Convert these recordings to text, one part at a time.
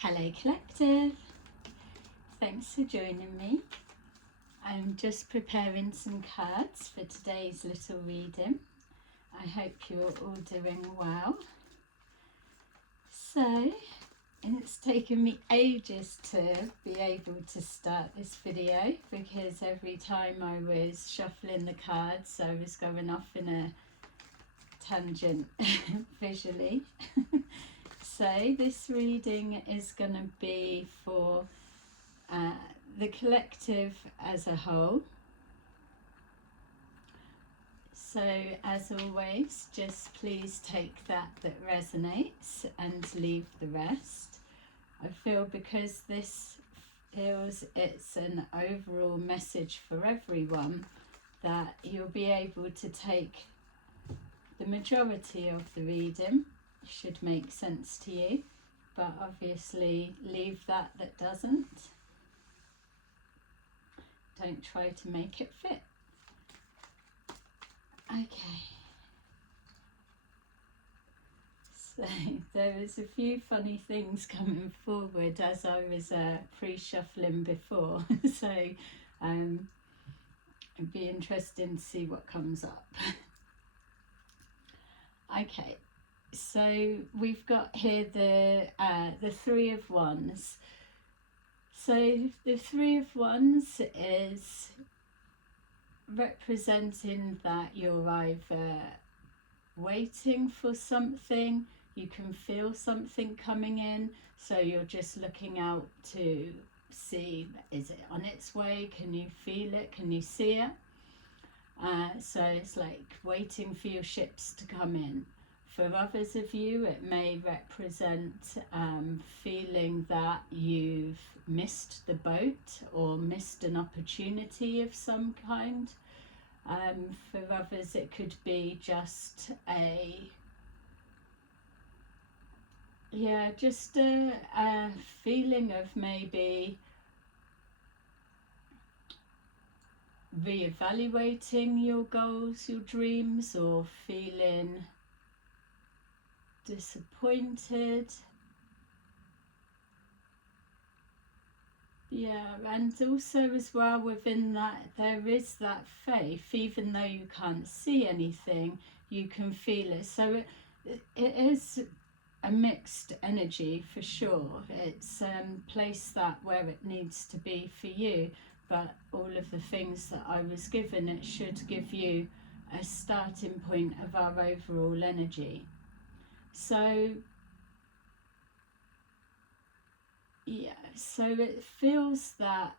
Hello Collective, thanks for joining me. I'm just preparing some cards for today's little reading. I hope you're all doing well. So, it's taken me ages to be able to start this video because every time I was shuffling the cards I was going off in a tangent visually. So this reading is going to be for the collective as a whole. So as always, just please take that resonates and leave the rest. I feel because this feels it's an overall message for everyone that you'll be able to take the majority of the reading. Should make sense to you, but obviously leave that doesn't. Don't try to make it fit. Okay, so there was a few funny things coming forward as I was pre-shuffling before, so it'd be interesting to see what comes up. Okay, so we've got here the Three of Wands. So the Three of Wands is representing that you're either waiting for something, you can feel something coming in, so you're just looking out to see, is it on its way, can you feel it, can you see it? So it's like waiting for your ships to come in. For others of you, it may represent feeling that you've missed the boat or missed an opportunity of some kind. For others, it could be just a feeling of maybe reevaluating your goals, your dreams, or feeling disappointed. And also as well within that there is that faith, even though you can't see anything, you can feel it. So it is a mixed energy for sure. It's placed that where it needs to be for you, but all of the things that I was given, it should give you a starting point of our overall energy. So so it feels that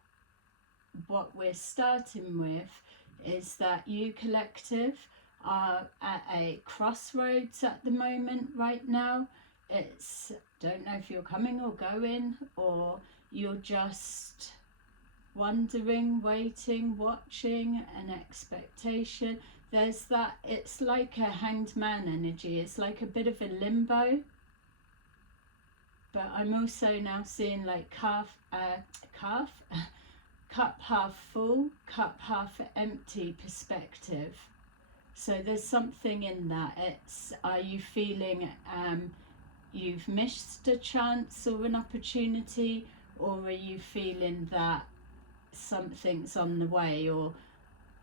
what we're starting with is that you collective are at a crossroads at the moment right now. It's, don't know if you're coming or going, or you're just wondering, waiting, watching, an expectation. There's that, it's like a hanged man energy. It's like a bit of a limbo. But I'm also now seeing like cup half full, cup half empty perspective. So there's something in that. It's, are you feeling you've missed a chance or an opportunity, or are you feeling that something's on the way, or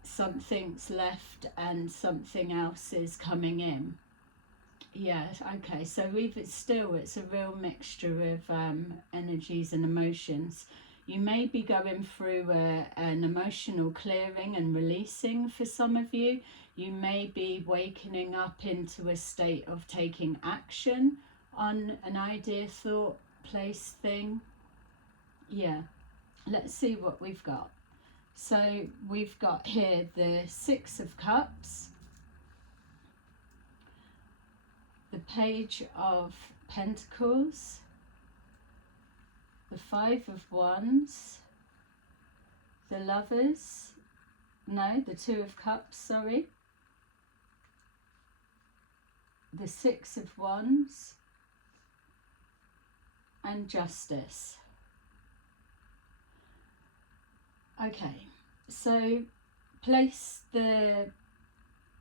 something's left and something else is coming in? Okay, so it's a real mixture of energies and emotions. You may be going through an emotional clearing and releasing for some of you. You may be waking up into a state of taking action on an idea, thought, place, thing. Let's see what we've got. So we've got here the Six of Cups, the Page of Pentacles, the Five of Wands, the Lovers, the Two of Cups, sorry, the Six of Wands, and Justice. Okay, so place the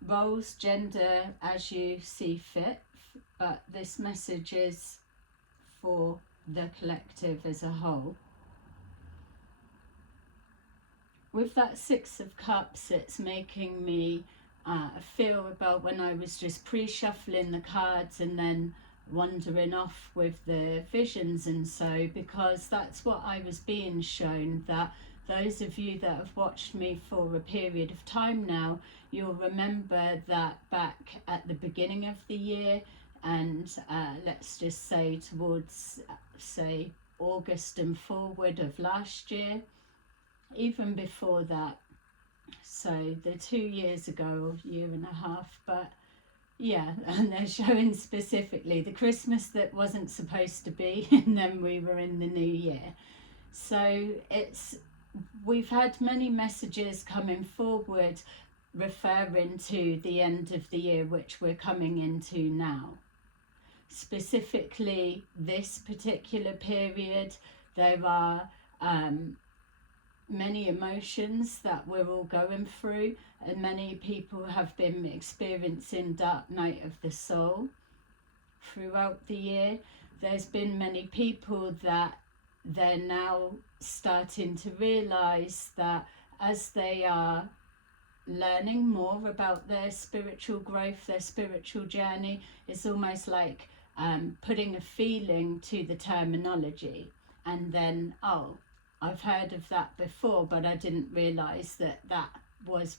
roles, gender as you see fit, but this message is for the collective as a whole. With that Six of Cups, it's making me feel about when I was just pre-shuffling the cards and then wandering off with the visions and so, because that's what I was being shown. That those of you that have watched me for a period of time now, you'll remember that back at the beginning of the year, and let's just say towards say August and forward of last year, even before that, so the 2 years ago, year and a half, but yeah, and they're showing specifically the Christmas that wasn't supposed to be, and then we were in the new year. So we've had many messages coming forward referring to the end of the year, which we're coming into now. Specifically this particular period, there are many emotions that we're all going through, and many people have been experiencing dark night of the soul throughout the year. There's been many people that they're now starting to realize that as they are learning more about their spiritual growth, their spiritual journey, it's almost like putting a feeling to the terminology, and then, oh, I've heard of that before, but I didn't realize that that was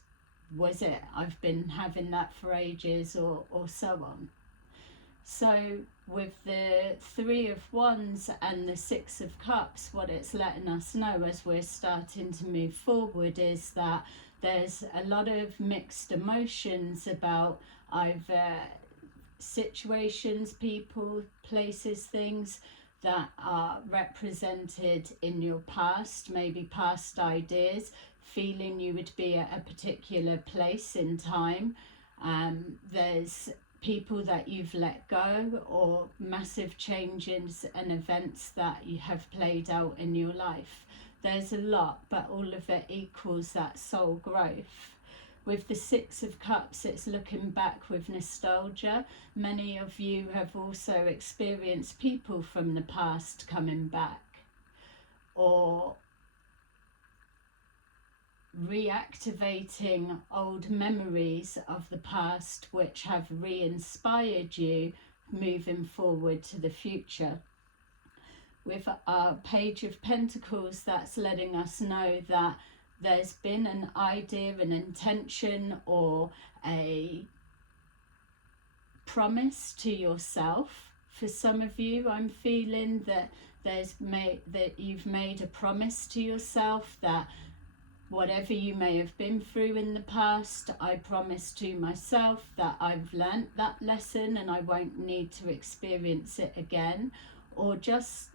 it. I've been having that for ages, or so on. So with the Three of Wands and the Six of Cups, what it's letting us know as we're starting to move forward is that there's a lot of mixed emotions about either situations, people, places, things that are represented in your past, maybe past ideas, feeling you would be at a particular place in time. There's people that you've let go, or massive changes and events that you have played out in your life. There's a lot, but all of it equals that soul growth. With the Six of Cups, it's looking back with nostalgia. Many of you have also experienced people from the past coming back, or reactivating old memories of the past which have re-inspired you moving forward to the future. With our Page of Pentacles, that's letting us know that there's been an idea, an intention, or a promise to yourself. For some of you, I'm feeling that you've made a promise to yourself that whatever you may have been through in the past, I promise to myself that I've learnt that lesson and I won't need to experience it again. Or just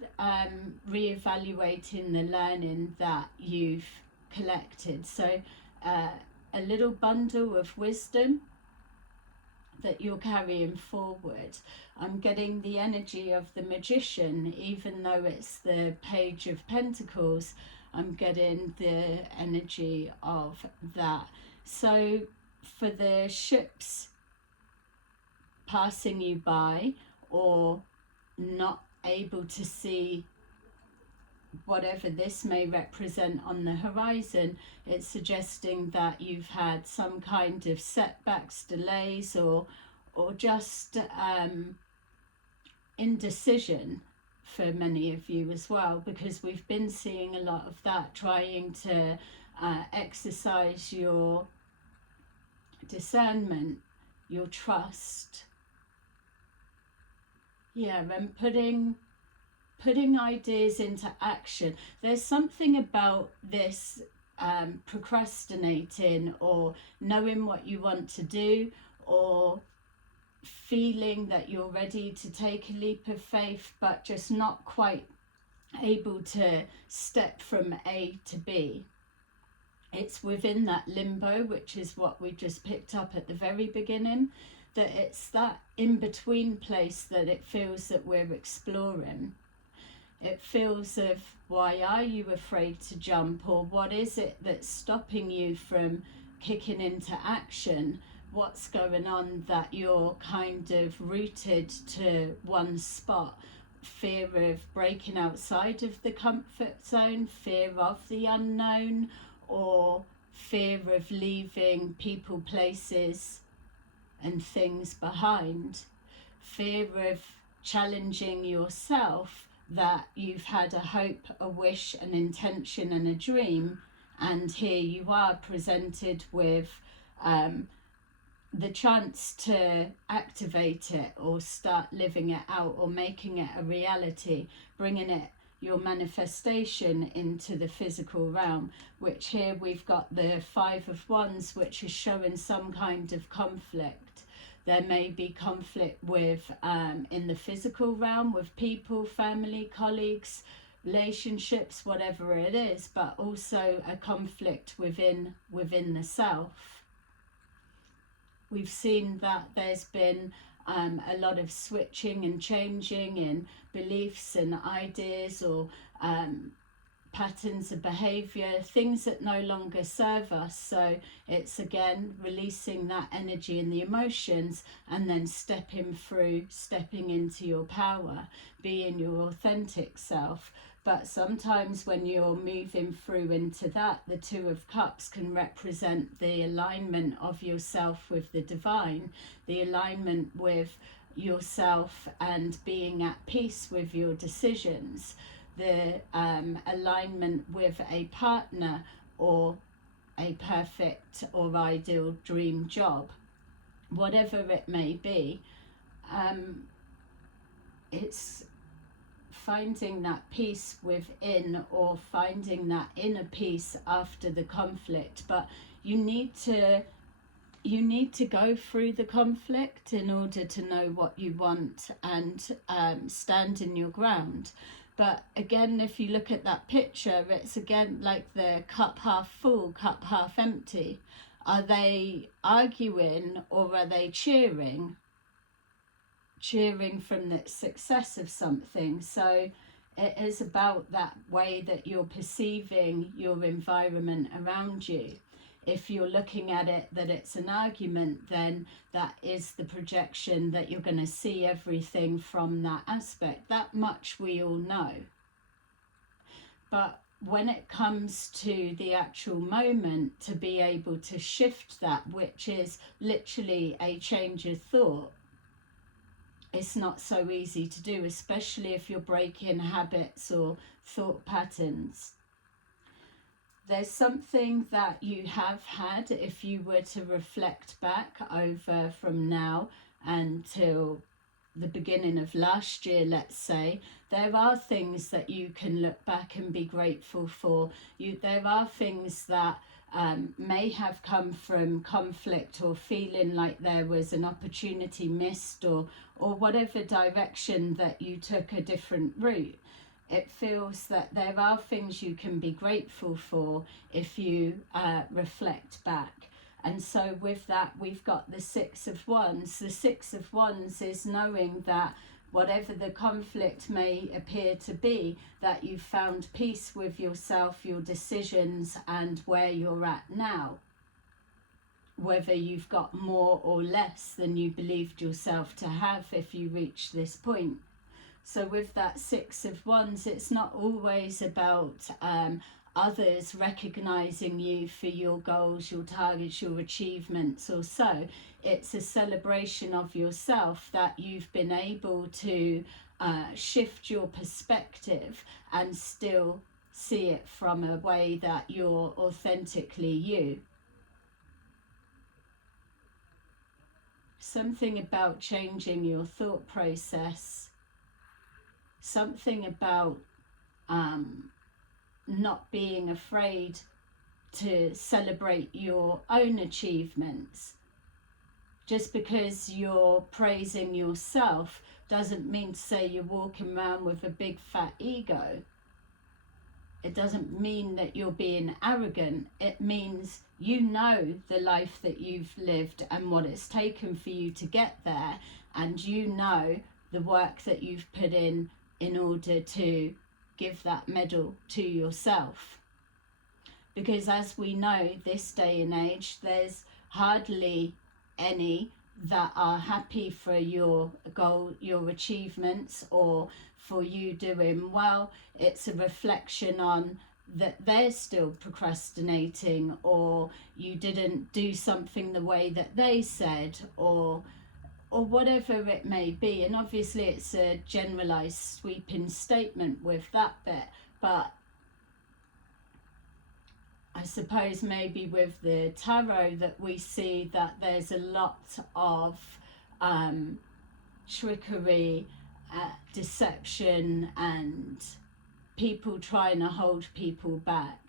re-evaluating the learning that you've collected. So a little bundle of wisdom that you're carrying forward. I'm getting the energy of the Magician, even though it's the Page of Pentacles. I'm getting the energy of that. So for the ships passing you by, or not able to see whatever this may represent on the horizon, it's suggesting that you've had some kind of setbacks, delays, or just indecision for many of you as well, because we've been seeing a lot of that, trying to exercise your discernment, your trust, and putting ideas into action. There's something about this procrastinating, or knowing what you want to do, or feeling that you're ready to take a leap of faith but just not quite able to step from A to B. It's within that limbo, which is what we just picked up at the very beginning, that it's that in-between place that it feels that we're exploring. It feels of, why are you afraid to jump, or what is it that's stopping you from kicking into action? What's going on that you're kind of rooted to one spot? fear of breaking outside of the comfort zone, fear of the unknown, or fear of leaving people, places and things behind, fear of challenging yourself, that you've had a hope, a wish, an intention and a dream, and here you are presented with the chance to activate it or start living it out or making it a reality, bringing it, your manifestation, into the physical realm, which here we've got the Five of Wands, which is showing some kind of conflict. There may be conflict with in the physical realm with people, family, colleagues, relationships, whatever it is, but also a conflict within the self. We've seen that there's been a lot of switching and changing in beliefs and ideas, or patterns of behavior, things that no longer serve us. So it's again releasing that energy and the emotions, and then stepping into your power, being your authentic self. But sometimes when you're moving through into that, the Two of Cups can represent the alignment of yourself with the divine, the alignment with yourself and being at peace with your decisions, the alignment with a partner or a perfect or ideal dream job, whatever it may be. It's finding that peace within, or finding that inner peace after the conflict. But you need to go through the conflict in order to know what you want and stand in your ground. But again, if you look at that picture, it's again like the cup half full, cup half empty. Are they arguing, or are they cheering from the success of something? So it is about that way that you're perceiving your environment around you. If you're looking at it that it's an argument, then that is the projection that you're going to see everything from that aspect. That much we all know. But when it comes to the actual moment, to be able to shift that, which is literally a change of thought, it's not so easy to do, especially if you're breaking habits or thought patterns. There's something that you have had, if you were to reflect back over from now until the beginning of last year, let's say, there are things that you can look back and be grateful for. There are things that may have come from conflict, or feeling like there was an opportunity missed, or whatever direction that you took a different route. It feels that there are things you can be grateful for if you reflect back. And so with that, we've got the Six of Wands. The Six of Wands is knowing that whatever the conflict may appear to be, that you've found peace with yourself, your decisions, and where you're at now. Whether you've got more or less than you believed yourself to have if you reach this point. So with that Six of Wands, it's not always about others recognizing you for your goals, your targets, your achievements or so. It's a celebration of yourself that you've been able to shift your perspective and still see it from a way that you're authentically you. Something about changing your thought process. Something about not being afraid to celebrate your own achievements. Just because you're praising yourself doesn't mean to say you're walking around with a big fat ego. It doesn't mean that you're being arrogant. It means you know the life that you've lived and what it's taken for you to get there, and you know the work that you've put in order to give that medal to yourself. Because as we know, this day and age, there's hardly any that are happy for your goal, your achievements, or for you doing well. It's a reflection on that they're still procrastinating, or you didn't do something the way that they said, or whatever it may be. And obviously it's a generalized sweeping statement with that bit, but I suppose maybe with the tarot that we see that there's a lot of trickery, deception, and people trying to hold people back.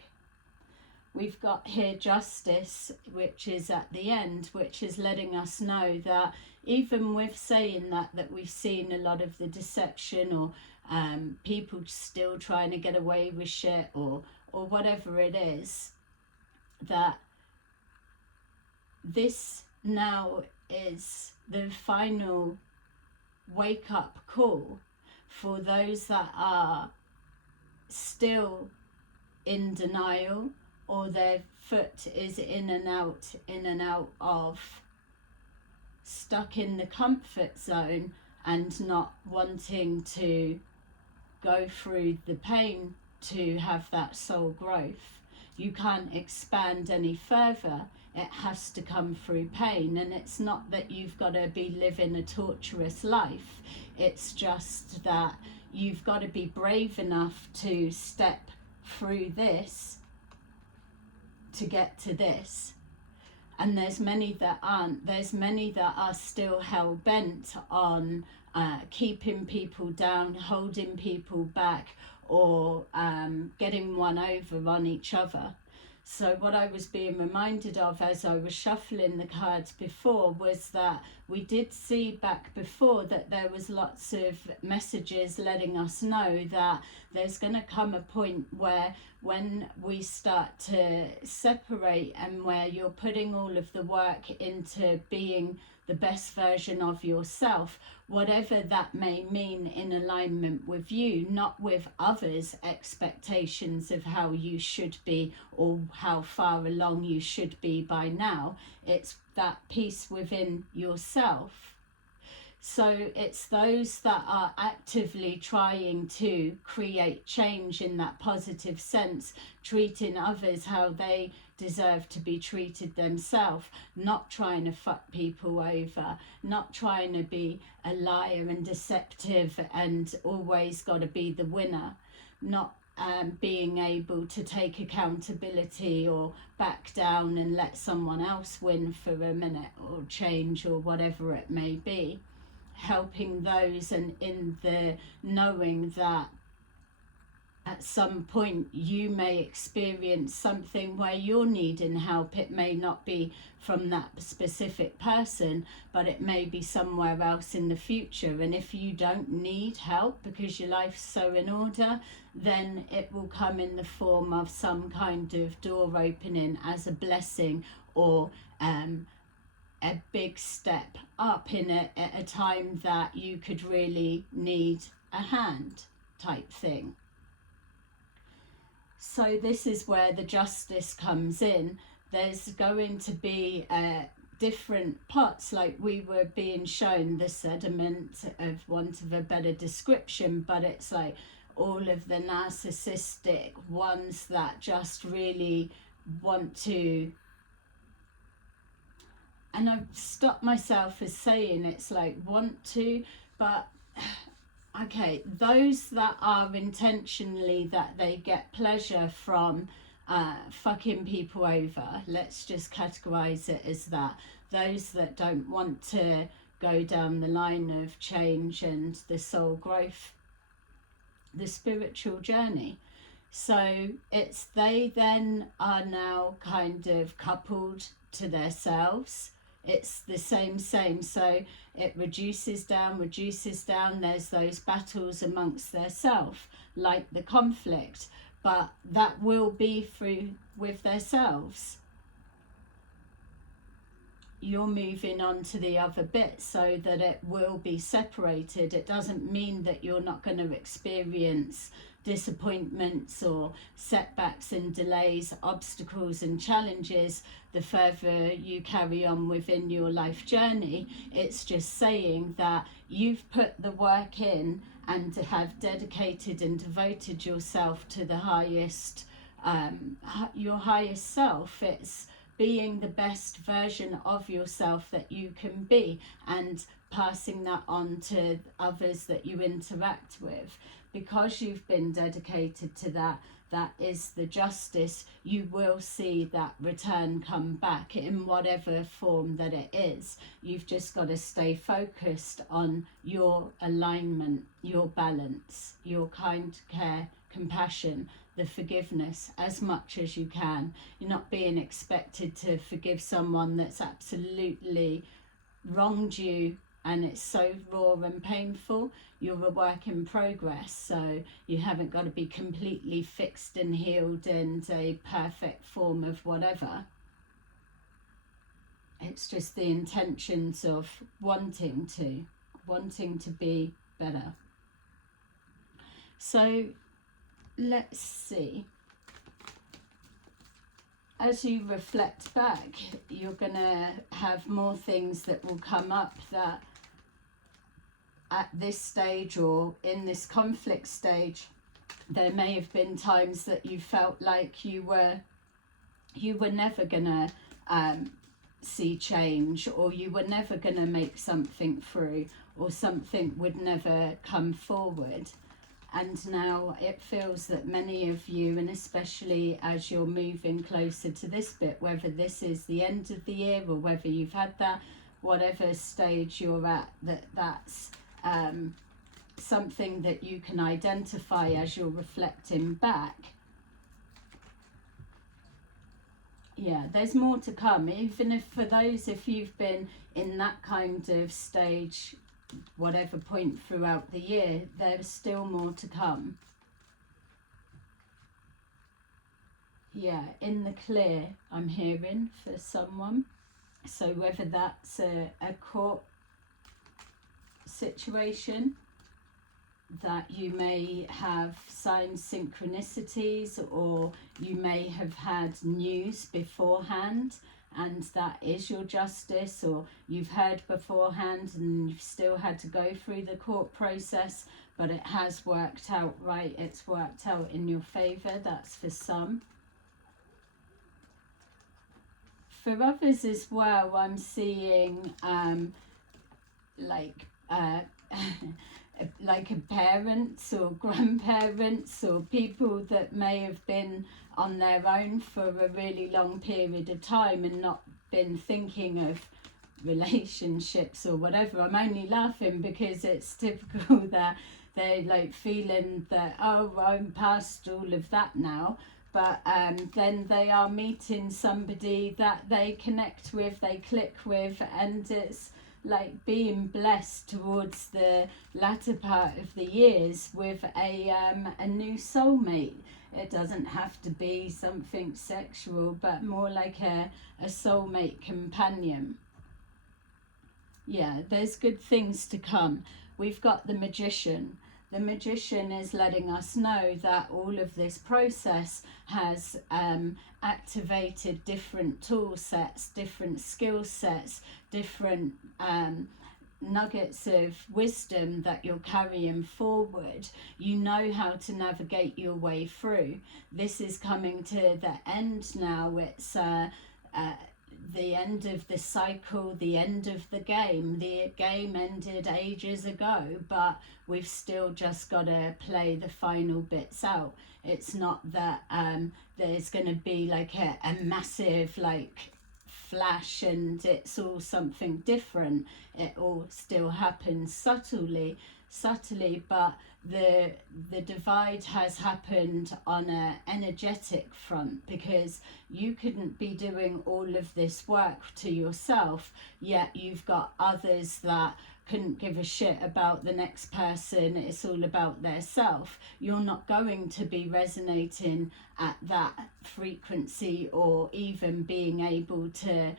We've got here justice, which is at the end, which is letting us know that even with saying that we've seen a lot of the deception, or people still trying to get away with shit, or whatever it is, that this now is the final wake-up call for those that are still in denial, or their foot is in and out of, stuck in the comfort zone and not wanting to go through the pain to have that soul growth. You can't expand any further. It has to come through pain. And it's not that you've got to be living a torturous life. It's just that you've got to be brave enough to step through this to get to this. And there's many that aren't. There's many that are still hell-bent on keeping people down, holding people back, or getting one over on each other. So what I was being reminded of as I was shuffling the cards before was that we did see back before that there was lots of messages letting us know that there's going to come a point where when we start to separate, and where you're putting all of the work into being the best version of yourself, whatever that may mean, in alignment with you, not with others' expectations of how you should be or how far along you should be by now. It's that peace within yourself. So it's those that are actively trying to create change in that positive sense, treating others how they deserve to be treated themselves, not trying to fuck people over, not trying to be a liar and deceptive and always got to be the winner, not being able to take accountability or back down and let someone else win for a minute or change or whatever it may be. Helping those, and in the knowing that at some point you may experience something where you're needing help. It may not be from that specific person, but it may be somewhere else in the future. And if you don't need help because your life's so in order, then it will come in the form of some kind of door opening as a blessing, or a big step up in a time that you could really need a hand type thing. So this is where the justice comes in. There's going to be different pots, like we were being shown the sediment, of want of a better description, but it's like all of the narcissistic ones that just really want to, and I've stopped myself as saying it's like want to, but okay, those that are intentionally, that they get pleasure from fucking people over, let's just categorize it as that. Those that don't want to go down the line of change and the soul growth, the spiritual journey. So it's they then are now kind of coupled to themselves. It's the same, so it reduces down. There's those battles amongst theirself, like the conflict, but that will be through with themselves. You're moving on to the other bit so that it will be separated. It doesn't mean that you're not going to experience disappointments or setbacks and delays, obstacles and challenges, the further you carry on within your life journey. It's just saying that you've put the work in and have dedicated and devoted yourself to the highest, your highest self. It's being the best version of yourself that you can be, and passing that on to others that you interact with. Because you've been dedicated to that, that is the justice. You will see that return come back in whatever form that it is. You've just got to stay focused on your alignment, your balance, your kind care, compassion, the forgiveness as much as you can. You're not being expected to forgive someone that's absolutely wronged you and it's so raw and painful. You're a work in progress, so you haven't got to be completely fixed and healed and a perfect form of whatever. It's just the intentions of wanting to be better. So let's see. As you reflect back, you're going to have more things that will come up that at this stage or in this conflict stage, there may have been times that you felt like you were never going to see change, or you were never going to make something through, or something would never come forward. And now it feels that many of you, and especially as you're moving closer to this bit, whether this is the end of the year or whether you've had that, whatever stage you're at, that's something that you can identify as you're reflecting back. Yeah, there's more to come. Even if for those, if you've been in that kind of stage, whatever point throughout the year, there's still more to come. Yeah, in the clear, I'm hearing for someone. So whether that's a court situation, that you may have signs, synchronicities, or you may have had news beforehand and that is your justice, or you've heard beforehand and you've still had to go through the court process, but it has worked out right, it's worked out in your favour. That's for some. For others as well, I'm seeing like a parents or grandparents or people that may have been on their own for a really long period of time and not been thinking of relationships or whatever. I'm only laughing because it's typical that they're like feeling that, oh, I'm past all of that now. But then they are meeting somebody that they connect with, they click with, and it's like being blessed towards the latter part of the years with a new soulmate. It doesn't have to be something sexual, but more like a soulmate companion. Yeah, there's good things to come. We've got the Magician. The Magician is letting us know that all of this process has activated different tool sets, different skill sets, different nuggets of wisdom that you're carrying forward. You know how to navigate your way through. This is coming to the end now. It's the end of the cycle, the end of the game. The game ended ages ago, but we've still just got to play the final bits out. It's not that there's going to be like a massive like flash and it's all something different. It all still happens subtly, but the divide has happened on an energetic front, because you couldn't be doing all of this work to yourself, yet you've got others that couldn't give a shit about the next person, it's all about their self, you're not going to be resonating at that frequency or even being able to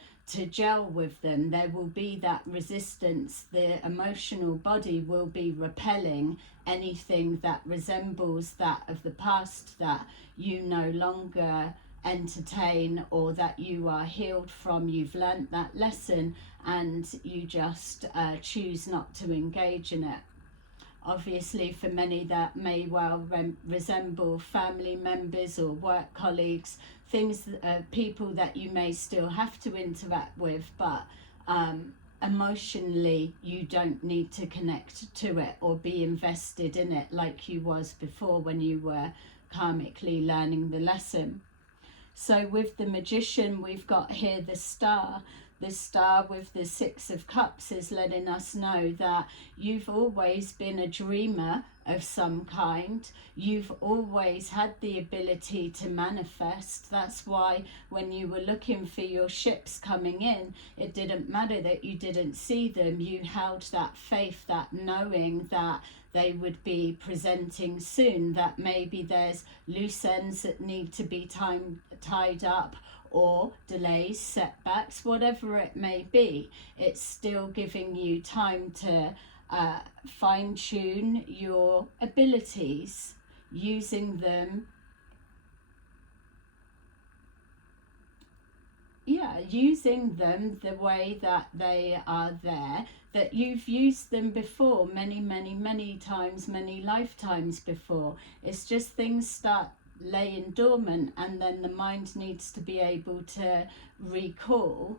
gel with them. There will be that resistance. The emotional body will be repelling anything that resembles that of the past that you no longer entertain, or that you are healed from. You've learnt that lesson and you just choose not to engage in it. Obviously, for many, that may well resemble family members or work colleagues, things, people that you may still have to interact with, but emotionally you don't need to connect to it or be invested in it like you was before when you were karmically learning the lesson. So with the Magician, we've got here the Star. The Star with the Six of Cups is letting us know that you've always been a dreamer of some kind. You've always had the ability to manifest. That's why when you were looking for your ships coming in, it didn't matter that you didn't see them. You held that faith, that knowing that they would be presenting soon, that maybe there's loose ends that need to be tied up, or delays, setbacks, whatever it may be. It's still giving you time to fine-tune your abilities, using them, using them the way that they are there, that you've used them before many times, many lifetimes before. It's just things start laying dormant, and then the mind needs to be able to recall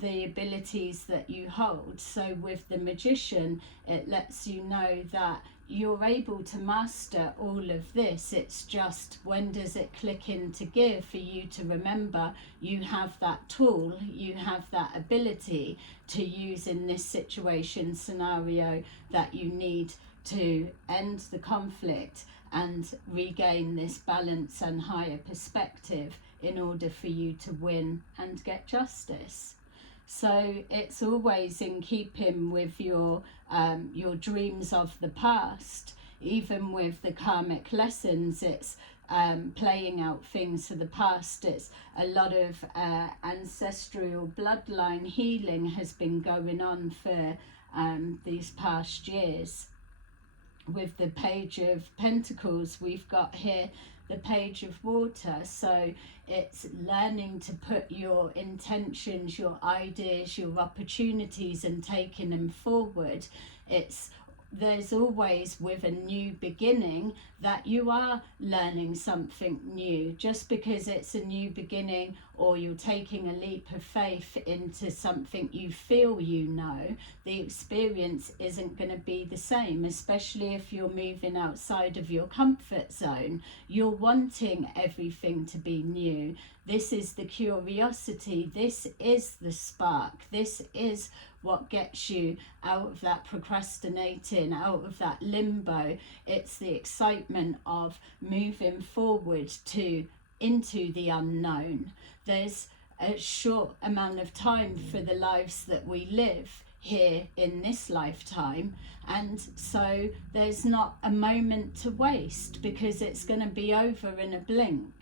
the abilities that you hold. So with the Magician, it lets you know that you're able to master all of this. It's just, when does it click into gear for you to remember you have that tool, you have that ability to use in this situation scenario that you need to end the conflict and regain this balance and higher perspective in order for you to win and get justice. So it's always in keeping with your dreams of the past. Even with the karmic lessons, it's playing out things for the past. It's a lot of ancestral bloodline healing has been going on for these past years. With the Page of Pentacles, we've got here the Page of Water. So it's learning to put your intentions, your ideas, your opportunities, and taking them forward. There's always, with a new beginning, that you are learning something new. Just because it's a new beginning, or you're taking a leap of faith into something you feel you know, the experience isn't going to be the same, especially if you're moving outside of your comfort zone. You're wanting everything to be new. This is the curiosity. This is the spark. This is what gets you out of that procrastinating, out of that limbo. It's the excitement of moving forward into the unknown. There's a short amount of time for the lives that we live here in this lifetime, and so there's not a moment to waste, because it's going to be over in a blink.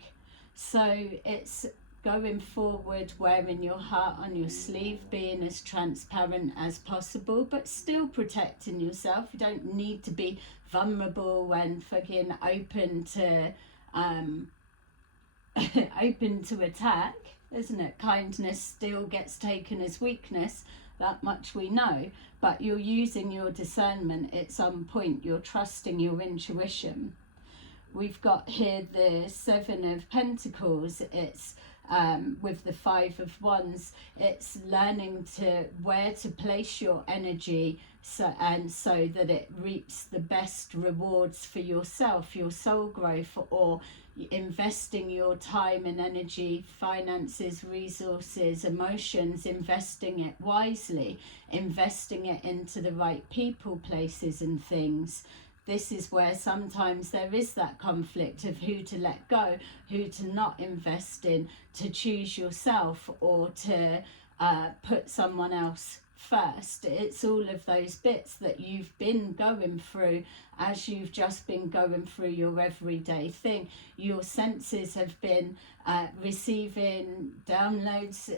So it's going forward, wearing your heart on your sleeve, being as transparent as possible, but still protecting yourself. You don't need to be vulnerable and fucking open to open to attack, isn't it? Kindness still gets taken as weakness, that much we know, but you're using your discernment. It's on point. You're trusting your intuition. We've got here the Seven of Pentacles. It's with the Five of Wands. It's learning to where to place your energy, so that it reaps the best rewards for yourself, your soul growth, or investing your time and energy, finances, resources, emotions, investing it wisely, investing it into the right people, places and things. This is where sometimes there is that conflict of who to let go, who to not invest in, to choose yourself, or to put someone else first. It's all of those bits that you've been going through as you've just been going through your everyday thing. Your senses have been receiving downloads,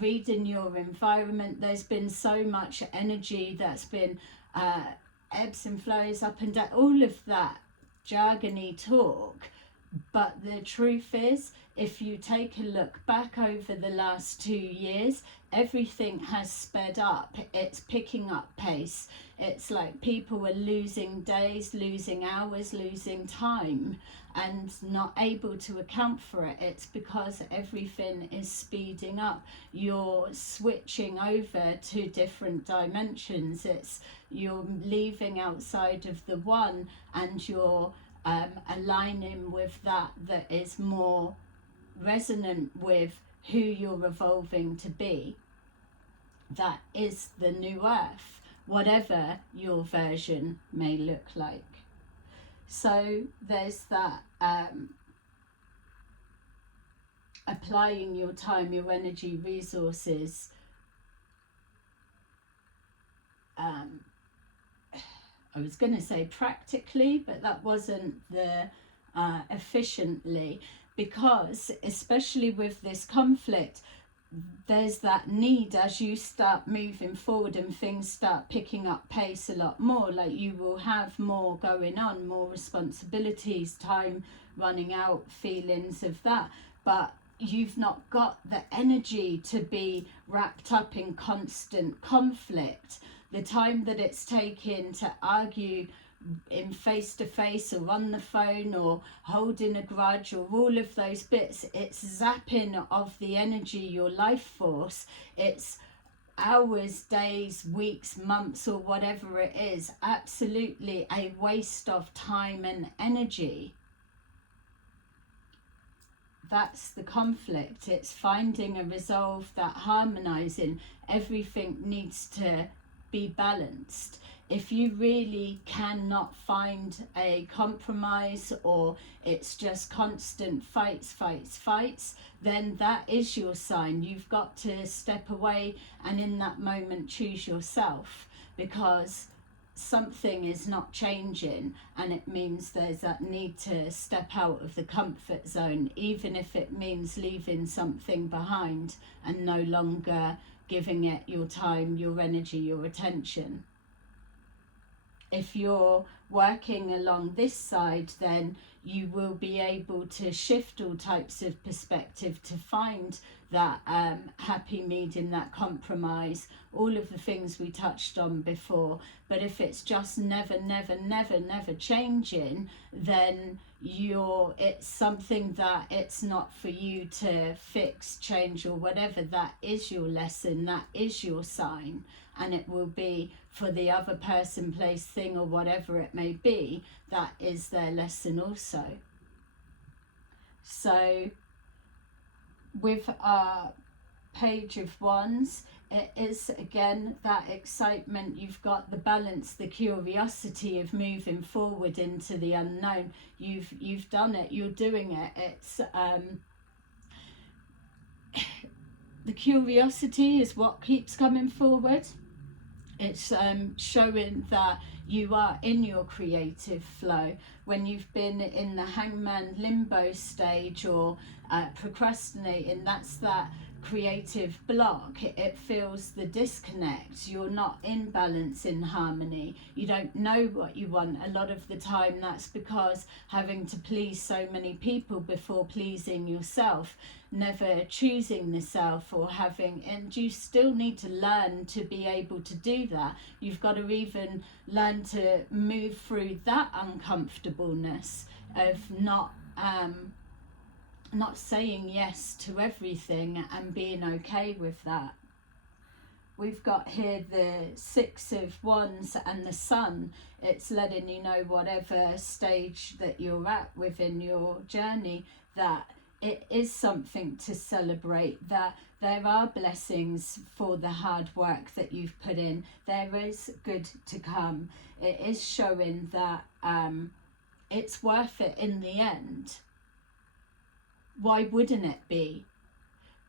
reading your environment. There's been so much energy that's been ebbs and flows, up and down, all of that jargony talk. But the truth is, if you take a look back over the last 2 years, everything has sped up. It's picking up pace. It's like people are losing days, losing hours, losing time, and not able to account for it. It's because everything is speeding up. You're switching over to different dimensions. You're leaving outside of the one, and you're aligning with that is more resonant with who you're evolving to be. That is the new earth, whatever your version may look like. So there's that applying your time, your energy, resources, I was going to say practically, but that wasn't the efficiently, because especially with this conflict, there's that need as you start moving forward and things start picking up pace a lot more. Like, you will have more going on, more responsibilities, time running out, feelings of that, but you've not got the energy to be wrapped up in constant conflict. The time that it's taken to argue in face-to-face or on the phone or holding a grudge or all of those bits, it's zapping of the energy, your life force. It's hours, days, weeks, months, or whatever it is. Absolutely a waste of time and energy. That's the conflict. It's finding a resolve, that harmonizing. Everything needs to be balanced. If you really cannot find a compromise, or it's just constant fights, then that is your sign. You've got to step away and in that moment choose yourself, because something is not changing, and it means there's that need to step out of the comfort zone, even if it means leaving something behind and no longer giving it your time, your energy, your attention. If you're working along this side, then you will be able to shift all types of perspective to find that happy medium, that compromise, all of the things we touched on before. But if it's just never changing, then it's something that it's not for you to fix, change, or whatever. That is your lesson, that is your sign, and it will be for the other person, place, thing, or whatever it may be. That is their lesson also. So with our Page of Wands, it is again that excitement. You've got the balance, the curiosity of moving forward into the unknown. You've done it, you're doing it. It's the curiosity is what keeps coming forward. It's showing that you are in your creative flow. When you've been in the hangman limbo stage or procrastinating, that's that creative block. It feels the disconnect. You're not in balance, in harmony. You don't know what you want. A lot of the time that's because having to please so many people before pleasing yourself, never choosing the self, or having, and you still need to learn to be able to do that. You've got to even learn to move through that uncomfortableness of not saying yes to everything and being okay with that. We've got here the Six of Wands and the Sun. It's letting you know, whatever stage that you're at within your journey, that it is something to celebrate, that there are blessings for the hard work that you've put in. There is good to come. It is showing that it's worth it in the end. Why wouldn't it be?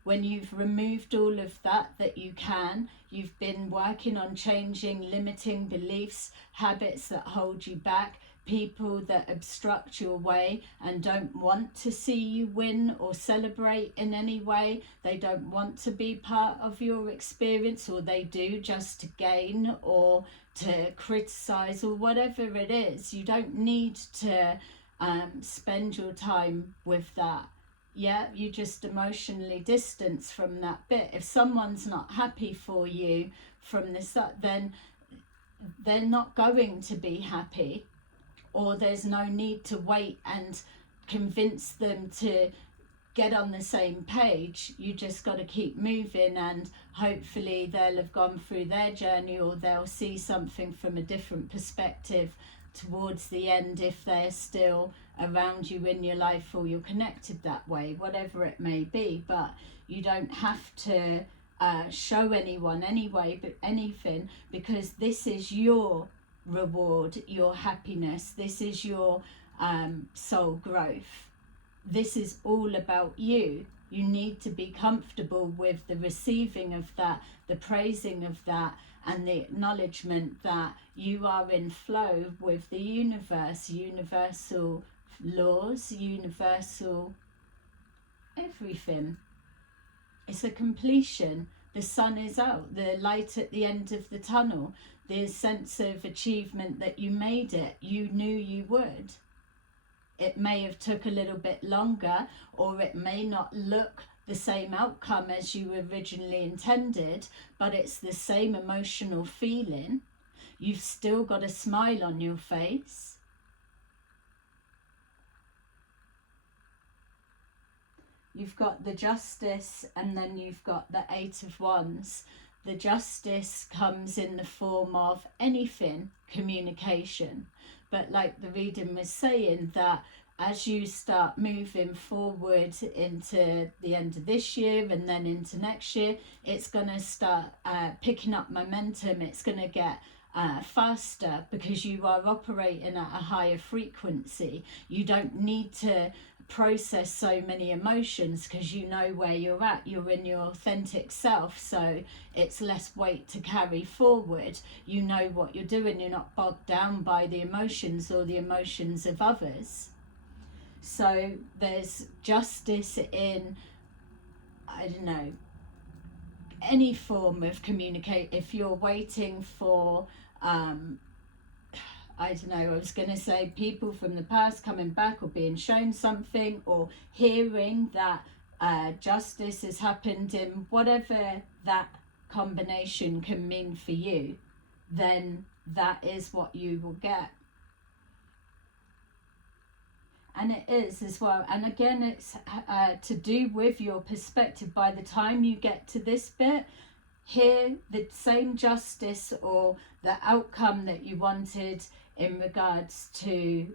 when you've removed all of that you can, you've been working on changing limiting beliefs, habits that hold you back, people that obstruct your way and don't want to see you win or celebrate in any way. They don't want to be part of your experience, or they do just to gain or to criticize or whatever it is. You don't need to spend your time with that. Yeah, you just emotionally distance from that bit. If someone's not happy for you from this, then they're not going to be happy, or there's no need to wait and convince them to get on the same page. You just got to keep moving, and hopefully they'll have gone through their journey, or they'll see something from a different perspective towards the end, if they're still around you in your life or you're connected that way, whatever it may be. But you don't have to show anyone anyway, but anything, because this is your reward, your happiness. This is your soul growth. This is all about you. You need to be comfortable with the receiving of that, the praising of that, and the acknowledgement that you are in flow with the universe, universal laws, universal everything. It's a completion. The sun is out, the light at the end of the tunnel, the sense of achievement that you made it. You knew you would. It may have took a little bit longer, or it may not look the same outcome as you originally intended, but it's the same emotional feeling. You've still got a smile on your face. You've got the Justice, and then you've got the Eight of Wands. The Justice comes in the form of anything, communication. But like the reading was saying, that as you start moving forward into the end of this year and then into next year, it's going to start picking up momentum. It's going to get faster, because you are operating at a higher frequency. You don't need to process so many emotions, because you know where you're at. You're in your authentic self, so it's less weight to carry forward. You know what you're doing. You're not bogged down by the emotions or the emotions of others. So there's justice in, I don't know, any form of communicate. If you're waiting for I don't know, I was going to say people from the past coming back, or being shown something, or hearing that justice has happened, in whatever that combination can mean for you, then that is what you will get. And it is as well. And again, it's to do with your perspective. By the time you get to this bit, here, the same justice or the outcome that you wanted in regards to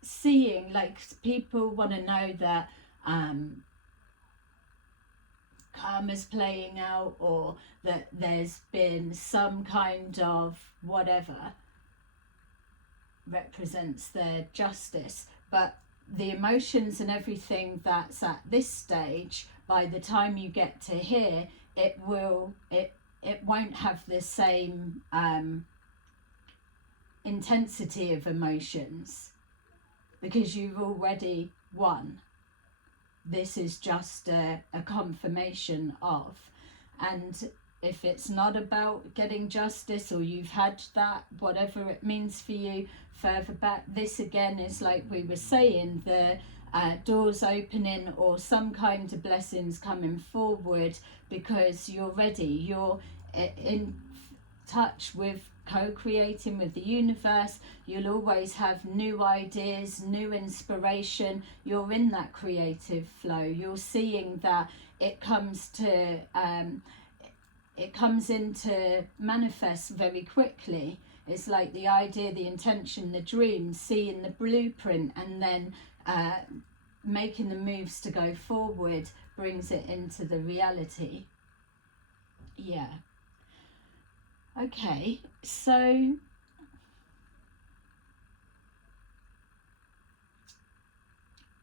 seeing, like, people want to know that karma's playing out, or that there's been some kind of whatever represents their justice. But the emotions and everything that's at this stage, by the time you get to here, it won't have the same intensity of emotions, because you've already won. This is just a confirmation of. And if it's not about getting justice, or you've had that, whatever it means for you further back, this again is, like we were saying, the doors opening, or some kind of blessings coming forward, because you're ready. You're in touch with co-creating with the universe. You'll always have new ideas, new inspiration. You're in that creative flow. You're seeing that it comes into manifest very quickly. It's like the idea, the intention, the dream, seeing the blueprint, and then making the moves to go forward brings it into the reality. Yeah. Okay, so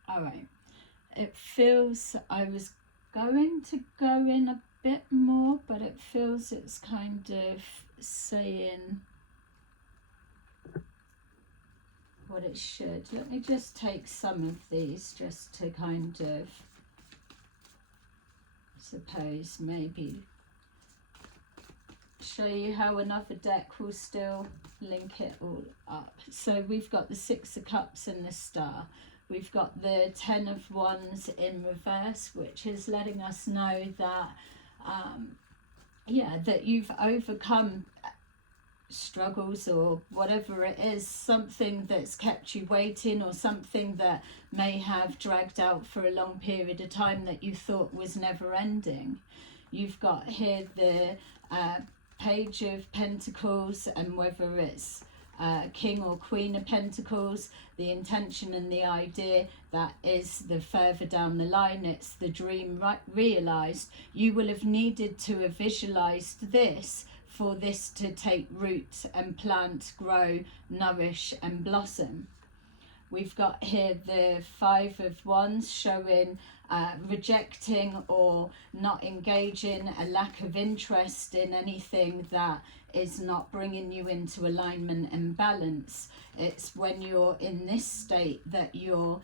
all right, it feels I was going to go in a bit more, but it feels it's kind of saying what it should. Let me just take some of these just to kind of, suppose, maybe show you how another deck will still link it all up. So we've got the Six of Cups and the Star. We've got the Ten of Wands in reverse, which is letting us know that that you've overcome struggles or whatever it is, something that's kept you waiting, or something that may have dragged out for a long period of time that you thought was never ending. You've got here the Page of Pentacles, and whether it's King or Queen of Pentacles, the intention and the idea that is the further down the line, it's the dream realized. You will have needed to have visualized this for this to take root and plant, grow, nourish and blossom. We've got here the Five of Wands, showing rejecting or not engaging, a lack of interest in anything that is not bringing you into alignment and balance. It's when you're in this state that you're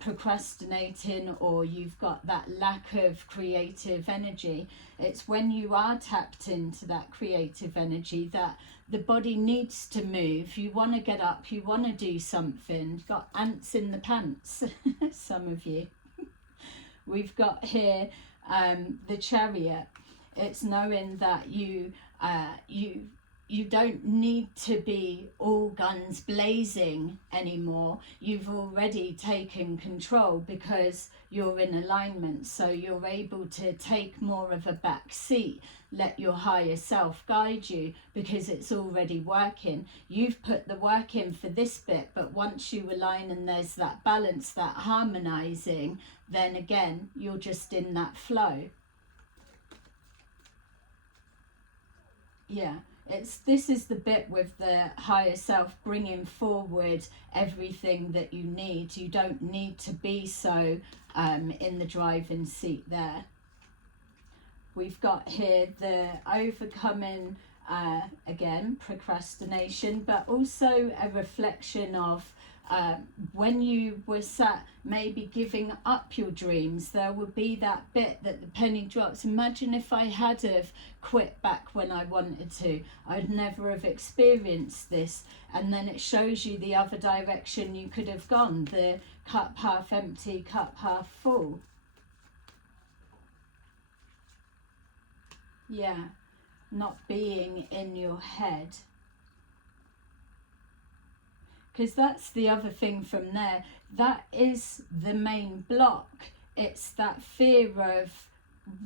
procrastinating, or you've got that lack of creative energy. It's when you are tapped into that creative energy that the body needs to move. You want to get up, you want to do something. Got ants in the pants, some of you. We've got here the Chariot. It's knowing that you don't need to be all guns blazing anymore. You've already taken control because you're in alignment, so you're able to take more of a back seat. Let your higher self guide you because it's already working. You've put the work in for this bit, but once you align and there's that balance, that harmonizing, then again you're just in that flow. Yeah, this is the bit with the higher self bringing forward everything that you need. You don't need to be so in the driving seat there. We've got here the overcoming, again, procrastination, but also a reflection of when you were sat maybe giving up your dreams. There would be that bit that the penny drops. Imagine if I had have quit back when I wanted to. I'd never have experienced this. And then it shows you the other direction you could have gone, the cup half empty, cup half full. Yeah, not being in your head. Because that's the other thing from there. That is the main block. It's that fear of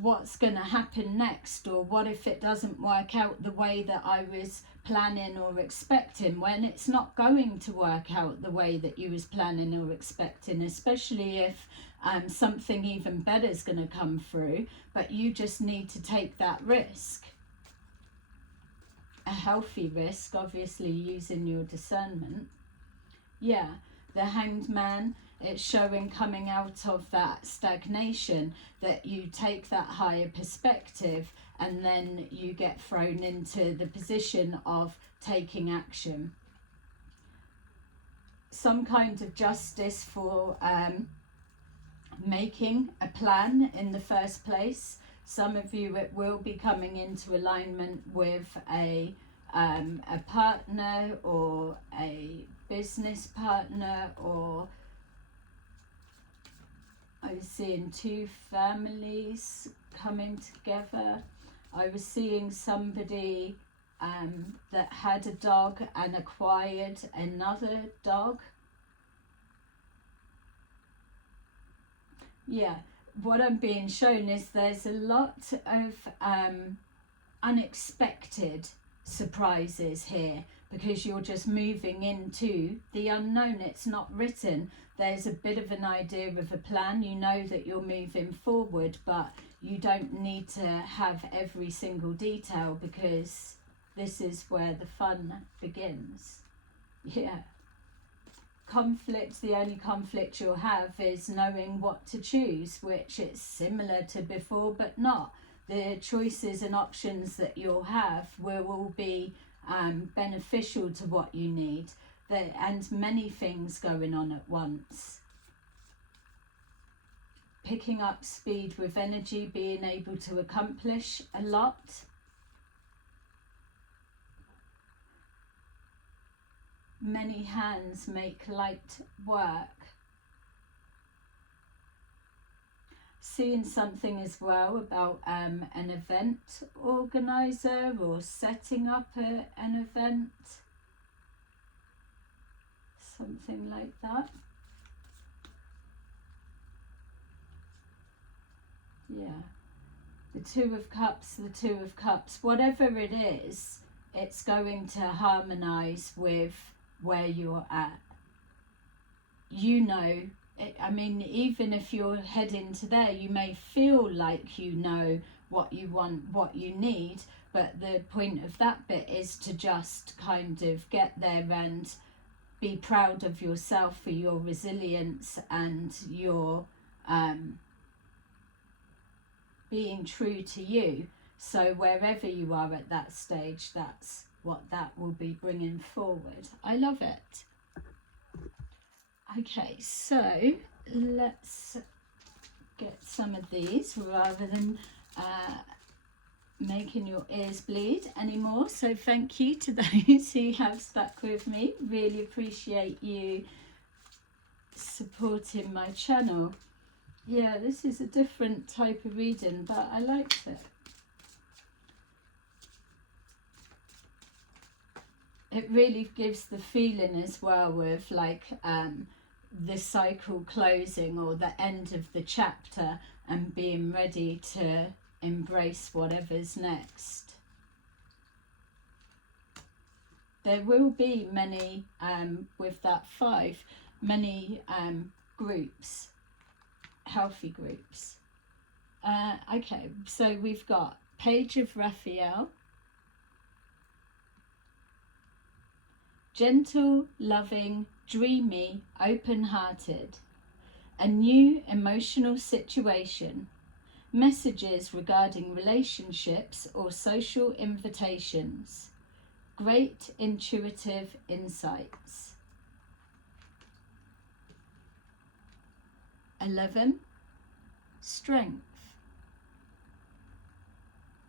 what's going to happen next, or what if it doesn't work out the way that I was planning or expecting, when it's not going to work out the way that you was planning or expecting, especially if something even better is going to come through, but you just need to take that risk. A healthy risk, obviously using your discernment. Yeah, the Hanged Man, it's showing coming out of that stagnation, that you take that higher perspective and then you get thrown into the position of taking action. Some kind of justice for making a plan in the first place. Some of you, it will be coming into alignment with a partner or a business partner, or I was seeing two families coming together. I was seeing somebody that had a dog and acquired another dog. Yeah, what I'm being shown is there's a lot of unexpected surprises here, because you're just moving into the unknown. It's not written. There's a bit of an idea of a plan. You know that you're moving forward, but you don't need to have every single detail, because this is where the fun begins. Yeah. conflict, the only conflict you'll have is knowing what to choose, which is similar to before but not. The choices and options that you'll have will all be beneficial to what you need, and many things going on at once. Picking up speed with energy, being able to accomplish a lot. Many hands make light work. Seeing something as well about an event organizer or setting up an event. Something like that. Yeah. The Two of Cups, whatever it is, it's going to harmonize with where you're at. You know, I mean, even if you're heading to there, you may feel like you know what you want, what you need, but the point of that bit is to just kind of get there and be proud of yourself for your resilience and your being true to you. So wherever you are at that stage, that's what that will be bringing forward. I love it. Okay, so let's get some of these rather than making your ears bleed anymore. So thank you to those who have stuck with me. Really appreciate you supporting my channel. Yeah, this is a different type of reading, but I liked it. It really gives the feeling as well with like the cycle closing or the end of the chapter and being ready to embrace whatever's next. There will be many, with that 5, many groups, healthy groups. Okay, so we've got Page of Raphael. Gentle, loving, dreamy, open-hearted. A new emotional situation. Messages regarding relationships or social invitations. Great intuitive insights. 11. Strength.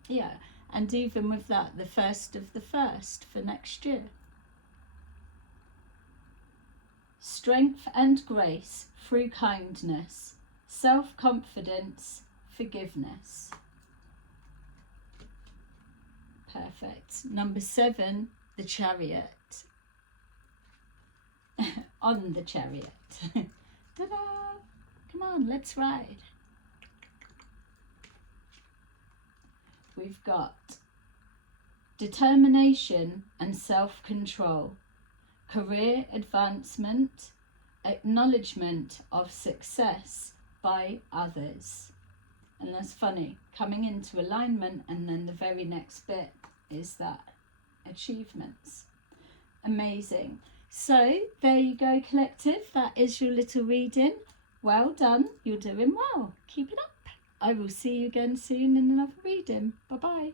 Yeah, and even with that, the 1st of the 1st for next year. Strength and grace through kindness, self-confidence, forgiveness. Perfect. Number 7, the Chariot. On the Chariot. Ta-da! Come on, let's ride. We've got determination and self-control. Career advancement, acknowledgement of success by others. And that's funny, coming into alignment, and then the very next bit is that achievements. Amazing. So there you go, collective. That is your little reading. Well done. You're doing well. Keep it up. I will see you again soon in another reading. Bye bye.